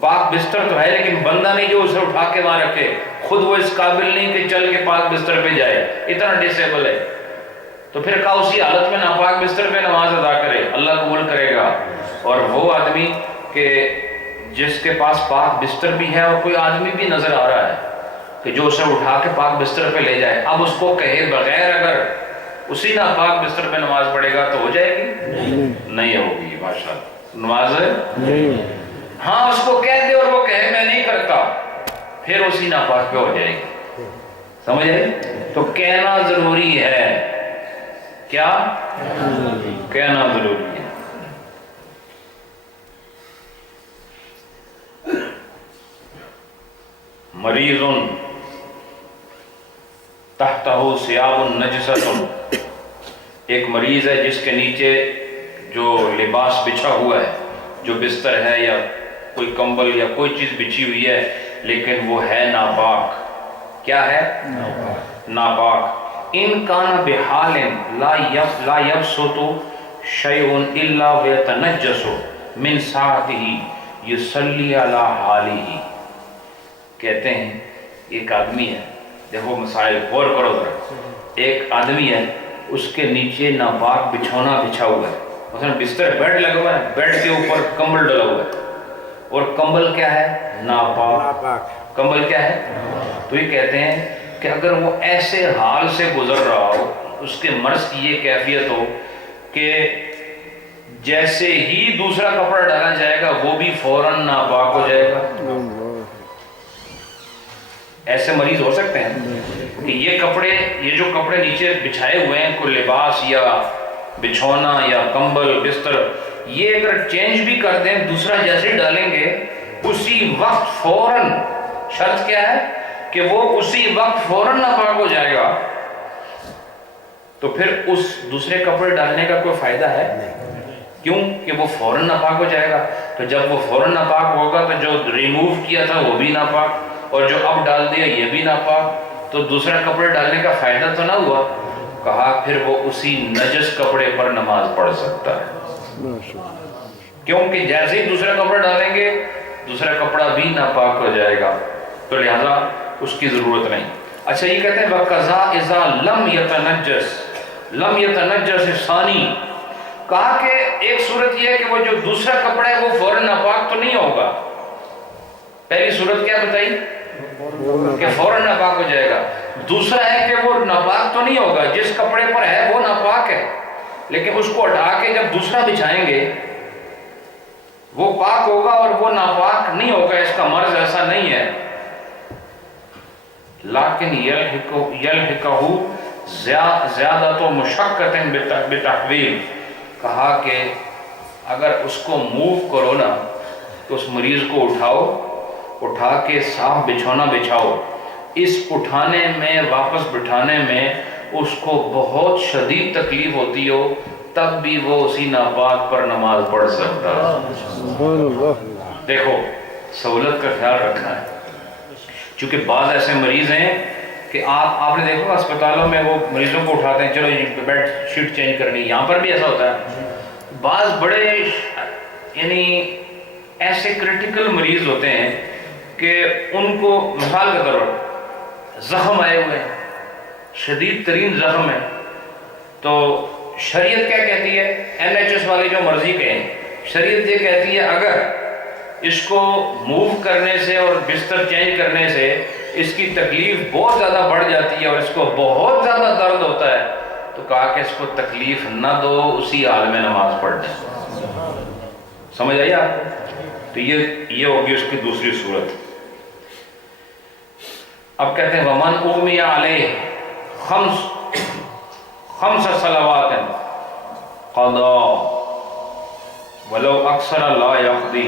پاک بستر تو ہے لیکن بندہ نہیں جو اسے اٹھا کے وہاں رکھے، خود وہ اس قابل نہیں کہ چل کے پاک بستر پہ جائے، اتنا ڈسیبل ہے. تو پھر کہا اسی حالت میں ناپاک بستر پہ نماز ادا کرے، اللہ قبول کرے گا. اور وہ آدمی کہ جس کے پاس پاک بستر بھی ہے اور کوئی آدمی بھی نظر آ رہا ہے کہ جو اسے اٹھا کے پاک بستر پہ لے جائے، اب اس کو کہے بغیر اگر اسی ناپاک بستر پہ نماز پڑھے گا تو ہو جائے گی؟ نہیں ہوگی ماشاءاللہ نماز نہیں، ہاں اس کو کہہ دے اور وہ کہے میں نہیں کرتا، پھر اسی ناپاک پہ ہو جائے گی. سمجھ آئی؟ تو کہنا ضروری ہے. کیا کہنا ضروری ہے. مریض تحتہ ثیاب نجسۃ، ایک مریض ہے جس کے نیچے جو لباس بچھا ہوا ہے، جو بستر ہے یا کوئی کمبل یا کوئی چیز بچھی ہوئی ہے لیکن وہ ہے ناپاک. کیا ہے؟ ناپاک. ان کان بحال لا یبسط شیء الا ویتنجس من ساعته یصلی علی حالہ. کہتے ہیں ایک آدمی ہے، دیکھو مسائل غور کرو ذرا، ایک آدمی ہے اس کے نیچے ناپاک بچھونا بچھا ہوا ہے، مثلا بستر بیڈ لگا ہوا ہے، بیڈ کے اوپر کمبل ڈلا ہوا ہے اور کمبل کیا ہے؟ ناپاک. کمبل کیا ہے؟ تو یہ کہتے ہیں کہ اگر وہ ایسے حال سے گزر رہا ہو، اس کے مرض کی یہ کیفیت ہو کہ جیسے ہی دوسرا کپڑا ڈالا جائے گا وہ بھی فوراً ناپاک ہو جائے گا. ایسے مریض ہو سکتے ہیں کہ یہ جو کپڑے نیچے بچھائے ہوئے ہیں، کوئی لباس یا بچھونا یا کمبل بستر، یہ اگر چینج بھی کر دیں دوسرا جیسے ڈالیں گے اسی وقت فوراً، شرط کیا ہے کہ وہ اسی وقت فوراً ناپاک ہو جائے گا. تو پھر اس دوسرے کپڑے ڈالنے کا کوئی فائدہ ہے؟ کیوں کہ وہ فوراً ناپاک ہو جائے گا. تو جب وہ فوراً ناپاک ہوگا تو جو ریموو کیا تھا وہ بھی ناپاک اور جو اب ڈال دیا یہ بھی ناپاک، تو دوسرا کپڑے ڈالنے کا فائدہ تو نہ ہوا. کہا پھر وہ اسی نجس کپڑے پر نماز پڑھ سکتا ہے، کیونکہ جیسے ہی دوسرا کپڑا ڈالیں گے دوسرا کپڑا بھی ناپاک ہو جائے گا، تو لہذا اس کی ضرورت نہیں. اچھا یہ کہتے ہیں وَقَضَا إِذَا لَمْ يَتَنَجَّسْ لَمْ يَتَنَجَّسِ ثَانِي. کہا کہ ایک صورت یہ ہے کہ وہ جو دوسرا کپڑا ہے وہ فوراً ناپاک تو نہیں ہوگا. پہلی صورت کیا بتائی کہ فوراً ناپاک ہو جائے گا. دوسرا ہے کہ وہ ناپاک تو نہیں ہوگا، جس کپڑے پر ہے وہ ناپاک ہے لیکن اس کو ہٹا کے جب دوسرا بچھائیں گے وہ پاک ہوگا اور وہ ناپاک نہیں ہوگا. اس کا مرض ایسا نہیں ہے. لیکن یلحقہ زیادۃ مشقۃ بتحویل. کہا کہ اگر اس کو موو کرو نا تو اس مریض کو اٹھا کے صاف بچھونا بچھاؤ، اس اٹھانے میں واپس بٹھانے میں اس کو بہت شدید تکلیف ہوتی ہو تب بھی وہ اسی ناپاک پر نماز پڑھ سکتا ہے. دیکھو سہولت کا خیال رکھنا ہے، چونکہ بعض ایسے مریض ہیں کہ آپ نے دیکھو اسپتالوں میں وہ مریضوں کو اٹھاتے ہیں، چلو بیڈ شیٹ چینج کرنی. یہاں پر بھی ایسا ہوتا ہے. بعض بڑے یعنی ایسے کریٹیکل مریض ہوتے ہیں کہ ان کو مثال کے طور پر زخم آئے ہوئے ہیں، شدید ترین زخم ہے، تو شریعت کیا کہتی ہے؟ NHS والے جو مرضی کہیں، شریعت یہ کہتی ہے اگر اس کو موو کرنے سے اور بستر چینج کرنے سے اس کی تکلیف بہت زیادہ بڑھ جاتی ہے اور اس کو بہت زیادہ درد ہوتا ہے تو کہا کہ اس کو تکلیف نہ دو، اسی حال میں نماز پڑھ دیں. سمجھ آئی آپ؟ تو یہ ہوگی اس کی دوسری صورت. اب کہتے ہیں وَمَنْ أُغْمِيَ عَلَيْهِ خَمْسَ صَلَوَاتٍ قَضَى وَلَوْ أَكْثَرَ لَا يَقْضِي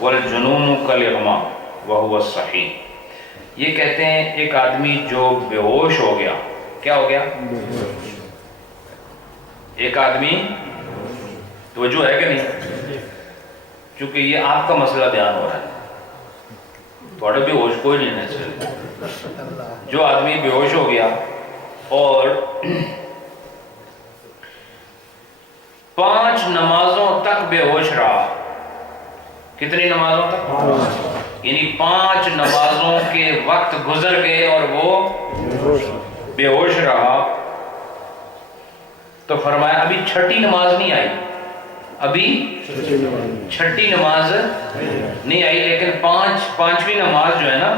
وَالْجُنُونُ كَالْإِغْمَاءِ وَهُوَ الصَّحِيحُ. یہ کہتے ہیں ایک آدمی جو بے ہوش ہو گیا. کیا ہو گیا؟ ایک آدمی توجہ ہے کہ نہیں؟ چونکہ یہ آپ کا مسئلہ بیان ہو رہا ہے، تھوڑے بے ہوش کوئی نہیں ہے. جو آدمی بے ہوش ہو گیا اور 5 نمازوں تک بے ہوش رہا. کتنی نمازوں تک؟ یعنی 5 نمازوں کے وقت گزر گئے اور وہ بے ہوش رہا. تو فرمایا ابھی 6ٹھی نماز نہیں آئی، ابھی چھٹی نماز نہیں آئی، لیکن پانچویں نماز جو ہے نا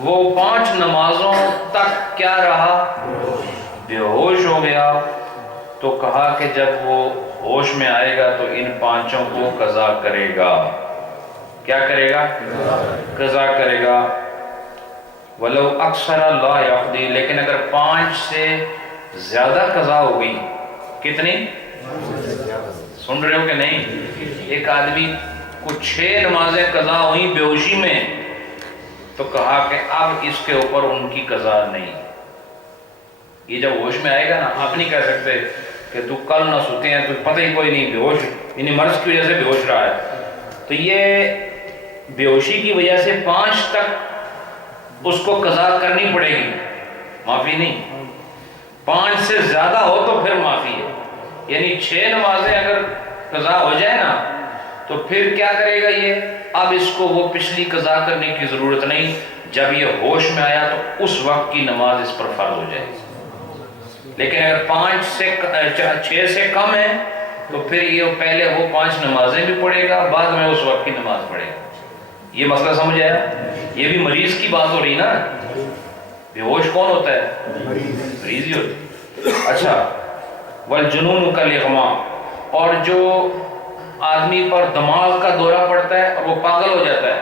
وہ 5 نمازوں تک کیا رہا؟ بے ہوش ہو گیا۔ تو کہا کہ جب وہ ہوش میں آئے گا تو ان 5 کو قضا کرے گا۔ کیا کرے گا؟ قضا کرے گا۔ وَلَوْ أَكْثَرَ لَا يَقْضِي، لیکن اگر 5 سے زیادہ قضا ہو گئی، کتنی؟ سن رہے ہو کہ نہیں؟ ایک آدمی کو 6 نمازیں قضا ہوئی بے ہوشی میں، تو کہا کہ اب اس کے اوپر ان کی قضا نہیں۔ یہ جب ہوش میں آئے گا نا، آپ نہیں کہہ سکتے کہ تو کل نہ سوتے ہیں، تو پتہ ہی کوئی نہیں، بے ہوش یعنی مرض کی وجہ سے بے ہوش رہا ہے، تو یہ بے ہوشی کی وجہ سے 5 تک اس کو قضا کرنی پڑے گی، معافی نہیں۔ 5 سے زیادہ ہو تو پھر معافی ہے، یعنی 6 نمازیں اگر قضا ہو جائے نا تو پھر کیا کرے گا یہ؟ اب اس کو وہ پچھلی قضا کرنے کی ضرورت نہیں، جب یہ ہوش میں آیا تو اس وقت کی نماز اس پر فرض ہو جائے گی۔ لیکن اگر 6 سے کم ہے تو پھر یہ پہلے وہ 5 نمازیں بھی پڑھے گا، بعد میں اس وقت کی نماز پڑھے گا۔ یہ مسئلہ سمجھ آیا؟ یہ بھی مریض کی بات ہو رہی نا، بے ہوش کون ہوتا ہے؟ مریض ہی ہوتا ہے۔ اچھا، والجنون کالاغماء، اور جو آدمی پر دماغ کا دورہ پڑتا ہے اور وہ پاگل ہو جاتا ہے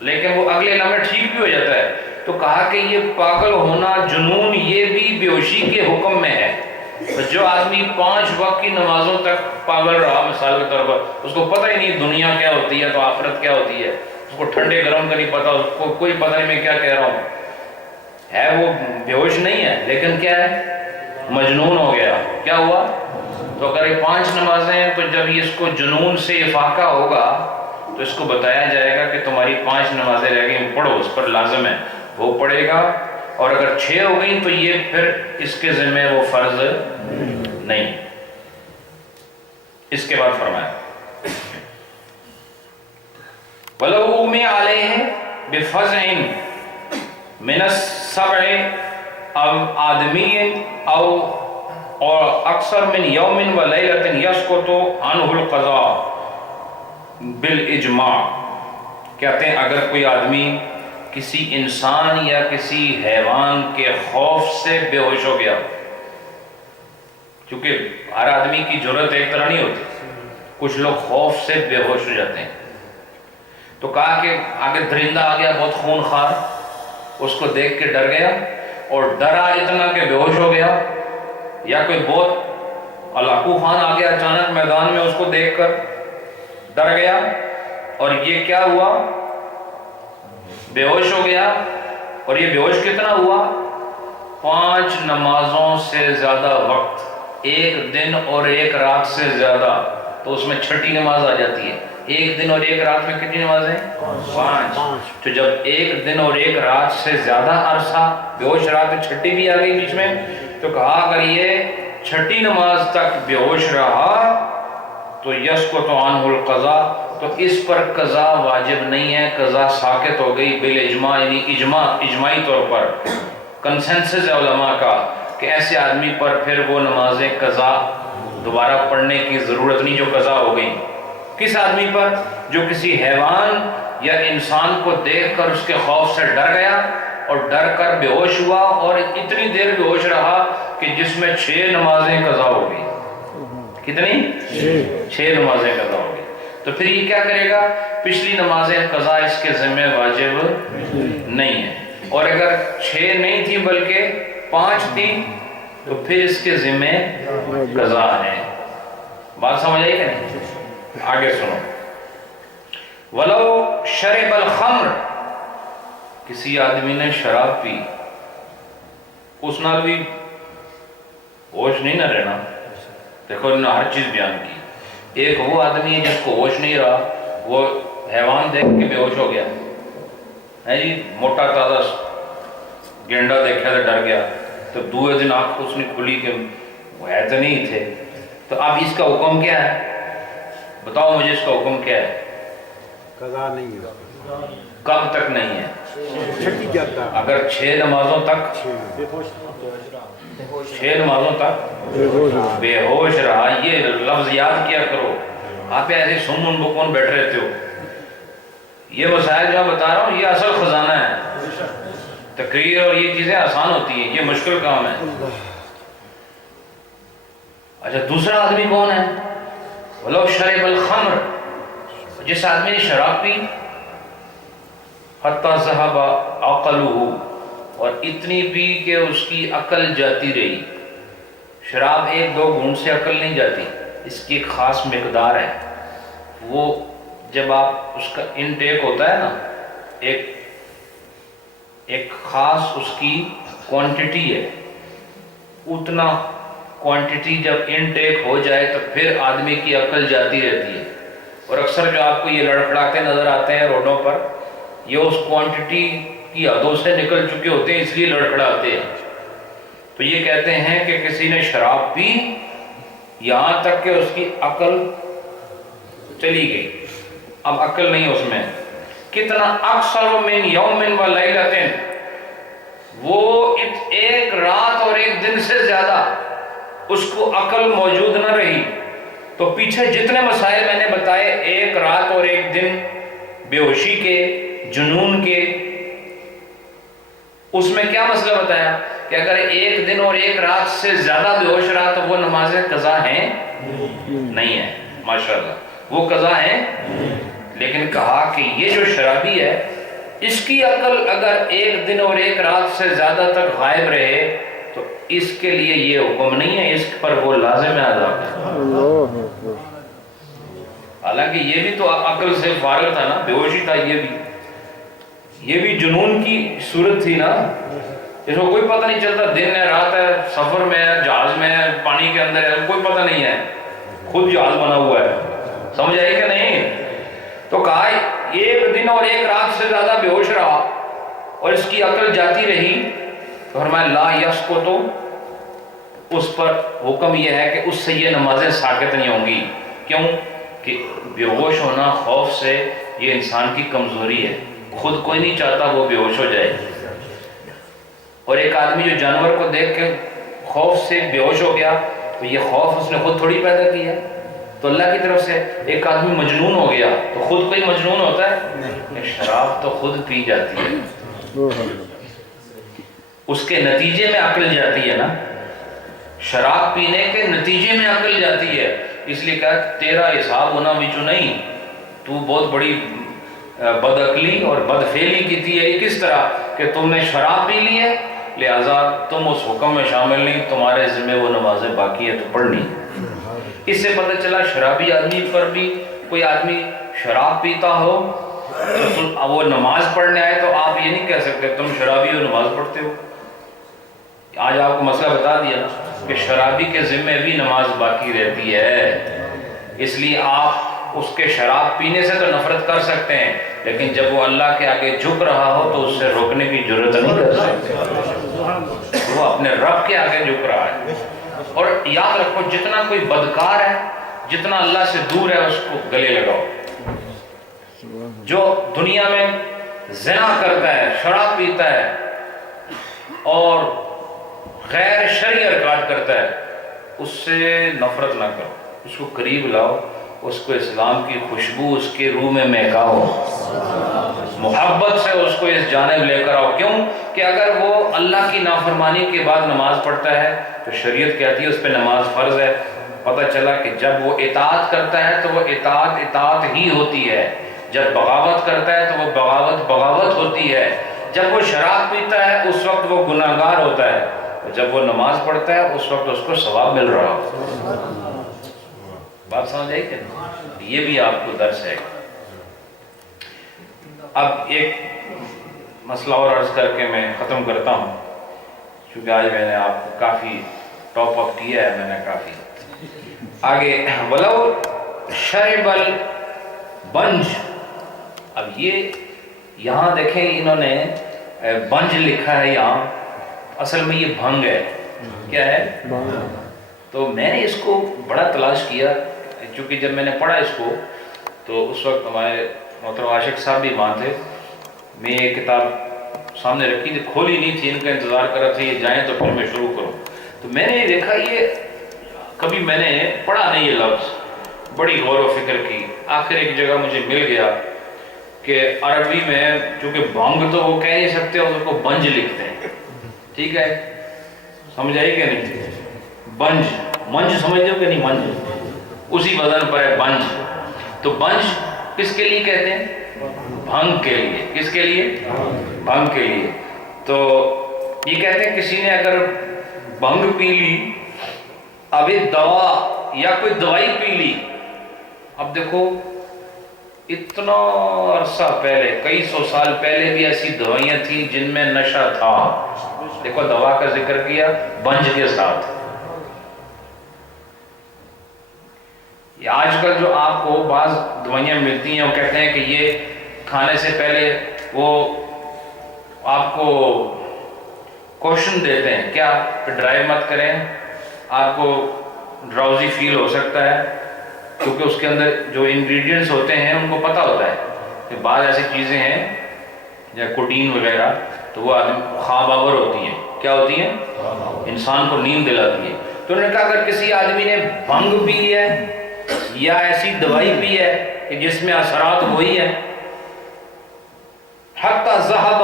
لیکن وہ اگلے لمحے ٹھیک بھی ہو جاتا ہے، تو کہا کہ یہ پاگل ہونا، جنون، یہ بھی بے ہوشی کے حکم میں ہے۔ جو آدمی 5 وقت کی نمازوں تک پاگل رہا، مثال کے طور پر اس کو پتہ ہی نہیں دنیا کیا ہوتی ہے تو آخرت کیا ہوتی ہے، اس کو ٹھنڈے گرم کا نہیں پتہ، اس کو کوئی پتہ نہیں میں کیا کہہ رہا ہوں، ہے وہ بے ہوش نہیں ہے لیکن کیا ہے؟ مجنون ہو گیا۔ کیا ہوا؟ تو اگر یہ 5 نمازیں ہیں تو جب یہ اس کو جنون سے افاقہ ہوگا تو اس کو بتایا جائے گا کہ تمہاری 5 نمازیں رہ گئی، پڑھو، اس پر لازم ہے، وہ پڑھے گا۔ اور اگر 6 ہو گئی تو یہ پھر اس کے ذمہ وہ فرض نہیں۔ اس کے بعد فرمایا وَلَوْ أُغْمِيَ عَلَيْهِ بِفَزْعٍ مِنَ السَّبْعِ أَوْ آدْمِيٍّ أَوْ اور اکثر من یوم و لیلۃ یسقط عنہ القضاء بالاجماع، کہتے ہیں اگر کوئی آدمی کسی انسان یا کسی حیوان کے خوف سے بے ہوش ہو گیا، کیونکہ ہر آدمی کی جرت ایک طرح نہیں ہوتی، کچھ لوگ خوف سے بے ہوش ہو جاتے ہیں، تو کہا کہ آگے درندہ آ گیا بہت خون خوار، اس کو دیکھ کے ڈر گیا، اور ڈرا اتنا کہ بے ہوش ہو گیا، یا کوئی بہت علاقو خان آ گیا اچانک میدان میں، اس کو دیکھ کر ڈر گیا اور یہ کیا ہوا؟ بے ہوش ہو گیا۔ اور یہ بے ہوش کتنا ہوا؟ 5 نمازوں سے زیادہ وقت، 1 دن اور 1 رات سے زیادہ، تو اس میں چھٹی نماز آ جاتی ہے۔ 1 دن اور 1 رات میں کتنی نمازیں؟ 5۔ تو جب 1 دن اور 1 رات سے زیادہ عرصہ بے ہوش رہا تو چھٹی بھی آ گئی بیچ میں، تو کہا اگر یہ چھٹی نماز تک بے ہوش رہا تو یسقط عنہ القضاء، تو اس پر قضا واجب نہیں ہے، قضا ساقط ہو گئی بالاجماع، یعنی اجماعی طور پر کنسنسس ہے علماء کا کہ ایسے آدمی پر پھر وہ نمازیں قضا دوبارہ پڑھنے کی ضرورت نہیں جو قضا ہو گئی۔ کس آدمی پر؟ جو کسی حیوان یا انسان کو دیکھ کر اس کے خوف سے ڈر گیا اور ڈر کر بے ہوش ہوا اور اتنی دیر بے ہوش رہا کہ جس میں 6 نمازیں قضا ہو گئی۔ کتنی؟ 6 نمازیں قضا ہو گئی۔ تو پھر یہ کیا کرے گا؟ پچھلی نمازیں قضا اس کے ذمہ واجب نہیں ہے، اور اگر 6 نہیں تھی بلکہ 5 تھی تو پھر اس کے ذمہ قضا ہے۔ بات سمجھ آئی کہ نہیں؟ آگے سنو۔ وَلَوْ شَرِبَ الْخَمْرَ، کسی آدمی نے شراب پی، اس نال بھی ہوش نہیں نہ رہنا، دیکھو انہوں نے ہر چیز بیان کی۔ ایک وہ آدمی ہے جس کو ہوش نہیں رہا، وہ حیوان دیکھ کے بے ہوش ہو گیا ہے جی، موٹا تازہ گینڈا دیکھا تو ڈر گیا، تو دوسرے دن آنکھ اس نے کھلی کہ وہ ہے تو نہیں تھے، تو اب اس کا حکم کیا ہے؟ بتاؤ مجھے اس کا حکم کیا ہے؟ قضا نہیں ہے۔ کب تک نہیں ہے؟ چھٹی جاتا، اگر 6 نمازوں تک 6 نمازوں تک بے ہوش رہا. یہ لفظ یاد کیا کرو. آپ ایسے سمن بکون بیٹھ رہتے ہو. یہ مسائل جو میں بتا رہا ہوں یہ اصل خزانہ ہے. تقریر اور یہ چیزیں آسان ہوتی ہیں, یہ مشکل کام ہے. اچھا دوسرا آدمی کون ہے؟ وَلَوْ شَرِبَ الْخَمْرَ, جس آدمی نے شراب پی حَتَّى ذَهَبَ عَقْلُهُ, اور اتنی پی کہ اس کی عقل جاتی رہی. شراب 1-2 گھونٹ سے عقل نہیں جاتی, اس کی ایک خاص مقدار ہے. وہ جب آپ اس کا انٹیک ہوتا ہے نا, ایک خاص اس کی کوانٹٹی ہے, اتنا کوانٹٹی جب انٹیک ہو جائے تو پھر آدمی کی عقل جاتی رہتی ہے. اور اکثر جو آپ کو یہ لڑکھڑاتے نظر آتے ہیں روڈوں پر, یہ اس کوانٹٹی کی حدوں سے نکل چکے ہوتے ہیں, اس لیے لڑکھڑاتے ہیں. تو یہ کہتے ہیں کہ کسی نے شراب پی یہاں تک کہ اس کی عقل چلی گئی, اب عقل نہیں اس میں. کتنا اکثر من یوم و لیلۃ, وہ ایک رات اور ایک دن سے زیادہ اس کو عقل موجود نہ رہی. تو پیچھے جتنے مسائل میں نے بتائے, ایک رات اور ایک دن بے ہوشی کے, جنون کے, اس میں کیا مسئلہ بتایا کہ اگر ایک دن اور ایک رات سے زیادہ بے ہوش رہا تو وہ نمازیں قضا ہیں نہیں ہیں. ماشاءاللہ وہ قضا ہیں. لیکن کہا کہ یہ جو شرابی ہے اس کی عقل اگر ایک دن اور ایک رات سے زیادہ تک غائب رہے تو اس کے لیے یہ حکم نہیں ہے, اس پر وہ لازم عذاب ہے. حالانکہ یہ بھی تو عقل سے فارغ تھا نا, بے ہوشی تھا. یہ بھی جنون کی صورت تھی نا, اس کو کوئی پتہ نہیں چلتا دن ہے رات ہے, سفر میں ہے, جہاز میں ہے, پانی کے اندر ہے, کوئی پتہ نہیں ہے, خود جہاز بنا ہوا ہے. سمجھ آئی کہ نہیں؟ تو کہا ایک دن اور ایک رات سے زیادہ بے ہوش رہا اور اس کی عقل جاتی رہی تو فرمایا لا یسقط, اس پر حکم یہ ہے کہ اس سے یہ نمازیں ساقط نہیں ہوں گی. کیوں کہ بے ہوش ہونا خوف سے یہ انسان کی کمزوری ہے, خود کوئی نہیں چاہتا وہ بے ہوش ہو جائے. اور ایک آدمی جو جانور کو دیکھ کے خوف سے بے ہوش ہو گیا تو یہ خوف اس نے خود تھوڑی پیدا کیا. تو اللہ کی طرف سے ایک آدمی مجنون ہو گیا تو خود کوئی مجنون ہوتا ہے؟ شراب تو خود پی جاتی ہے, اس کے نتیجے میں عقل جاتی ہے نا. شراب پینے کے نتیجے میں عقل جاتی ہے. اس لیے کہا تیرا حساب ہونا وچو نہیں, تو بہت بڑی بدعقلی اور بدفعلی کی تھی ہے. کس طرح کہ تم نے شراب پی لی ہے لہذا تم اس حکم میں شامل نہیں, تمہارے ذمہ وہ نمازیں باقی ہے تو پڑھنی. اس سے پتہ چلا شرابی آدمی پر بھی کوئی آدمی شراب پیتا ہو تو وہ نماز پڑھنے آئے تو آپ یہ نہیں کہہ سکتے تم شرابی ہو نماز پڑھتے ہو. آج آپ کو مسئلہ بتا دیا کہ شرابی کے ذمہ بھی نماز باقی رہتی ہے. اس لیے آپ اس کے شراب پینے سے تو نفرت کر سکتے ہیں, لیکن جب وہ اللہ کے آگے جھک رہا ہو تو اس سے روکنے کی ضرورت نہیں کر سکتے. وہ اپنے رب کے آگے جھک رہا ہے. اور یاد رکھو جتنا کوئی بدکار ہے, جتنا اللہ سے دور ہے, اس کو گلے لگاؤ. جو دنیا میں زنا کرتا ہے, شراب پیتا ہے اور غیر شرعی حرکات کرتا ہے, اس سے نفرت نہ کرو, اس کو قریب لاؤ, اس کو اسلام کی خوشبو اس کے روح میں مہکاؤ, محبت سے اس کو اس جانب لے کر آؤ. کیوں کہ اگر وہ اللہ کی نافرمانی کے بعد نماز پڑھتا ہے تو شریعت کہتی ہے اس پہ نماز فرض ہے. پتہ چلا کہ جب وہ اطاعت کرتا ہے تو وہ اطاعت ہی ہوتی ہے, جب بغاوت کرتا ہے تو وہ بغاوت ہوتی ہے. جب وہ شراب پیتا ہے اس وقت وہ گناہگار ہوتا ہے, اور جب وہ نماز پڑھتا ہے اس وقت اس کو ثواب مل رہا ہو. بات سمجھ آئی کہ یہ بھی آپ کو درس ہے. اب ایک مسئلہ اور عرض کر کے میں ختم کرتا ہوں, کیونکہ آج میں نے آپ کو کافی ٹاپ اپ کیا ہے, میں نے کافی آگے. ولو شرب البنج, اب یہ یہاں دیکھیں انہوں نے بنج لکھا ہے یہاں, اصل میں یہ بھنگ ہے. کیا ہے؟ تو میں نے اس کو بڑا تلاش کیا, چونکہ جب میں نے پڑھا اس کو تو اس وقت ہمارے محترم عاشق صاحب بھی وہاں تھے. میں یہ کتاب سامنے رکھی تھی, کھولی نہیں تھی, ان کا انتظار کر رہا تھا یہ جائیں تو پھر میں شروع کروں. تو میں نے دیکھا یہ کبھی میں نے پڑھا نہیں یہ لفظ، بڑی غور و فکر کی، آخر ایک جگہ مجھے مل گیا کہ عربی میں چونکہ بھنگ تو وہ کہہ نہیں سکتے اور اس کو بنج لکھتے ہیں، ٹھیک ہے، سمجھ آئی کہ نہیں؟ بنج، منج سمجھتے ہو کہ نہیں؟ منج اسی وزن پر ہے بنج. تو بنج کس کے لیے کہتے ہیں؟ بھنگ کے لیے. کس کے لیے؟ بھنگ کے لیے. تو یہ کہتے ہیں کسی نے اگر بھنگ پی لی، اب ایک دوا یا کوئی دوائی پی لی، اب دیکھو اتنا عرصہ پہلے، کئی سو سال پہلے بھی ایسی دوائیاں تھیں جن میں نشہ تھا. دیکھو دوا کا ذکر کیا بنج کے ساتھ. آج کل جو آپ کو بعض دوائیاں ملتی ہیں وہ کہتے ہیں کہ یہ کھانے سے پہلے وہ آپ کو کوشن دیتے ہیں، کیا کہ ڈرائیو مت کریں، آپ کو ڈراؤزی فیل ہو سکتا ہے، کیونکہ اس کے اندر جو انگریڈینٹس ہوتے ہیں ان کو پتہ ہوتا ہے کہ بعض ایسی چیزیں ہیں یا کوڈین وغیرہ تو وہ آدمی خواب آور ہوتی ہیں. کیا ہوتی ہیں؟ انسان کو نیند دلاتی ہے. تو انہوں نے کہا اگر کسی آدمی نے بھنگ پی ہے یا ایسی دوائی پی ہے کہ جس میں اثرات وہی ہیں، حتی ذہب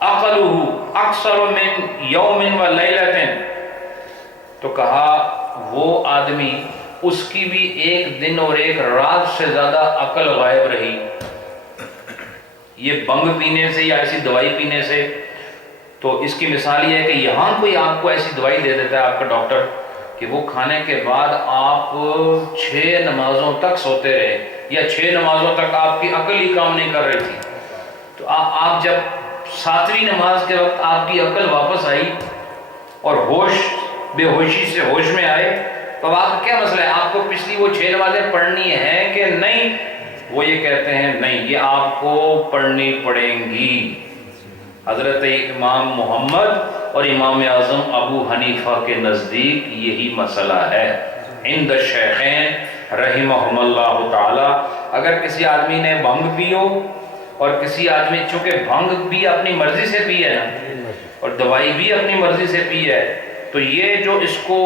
عقلہ اکثر من یوم و لیلۃ، تو کہا وہ آدمی اس کی بھی ایک دن اور ایک رات سے زیادہ عقل غائب رہی یہ بھنگ پینے سے یا ایسی دوائی پینے سے. تو اس کی مثال یہ ہے کہ یہاں کوئی آپ کو ایسی دوائی دے دیتا ہے آپ کا ڈاکٹر کہ وہ کھانے کے بعد آپ 6 نمازوں تک سوتے رہے یا 6 نمازوں تک آپ کی عقل ہی کام نہیں کر رہی تھی. تو آپ جب 7ویں نماز کے وقت آپ کی عقل واپس آئی اور بے ہوشی سے ہوش میں آئے، تو آپ کا کیا مسئلہ ہے؟ آپ کو پچھلی وہ 6 نمازیں پڑھنی ہیں کہ نہیں؟ وہ یہ کہتے ہیں نہیں، یہ آپ کو پڑھنی پڑیں گی. حضرت امام محمد اور امام اعظم ابو حنیفہ کے نزدیک یہی مسئلہ ہے. عند الشیخین رحمہم اللہ تعالی. اگر کسی آدمی نے بھنگ پی ہو اور کسی آدمی، چونکہ بھنگ بھی اپنی مرضی سے پی ہے نا اور دوائی بھی اپنی مرضی سے پی ہے، تو یہ جو اس کو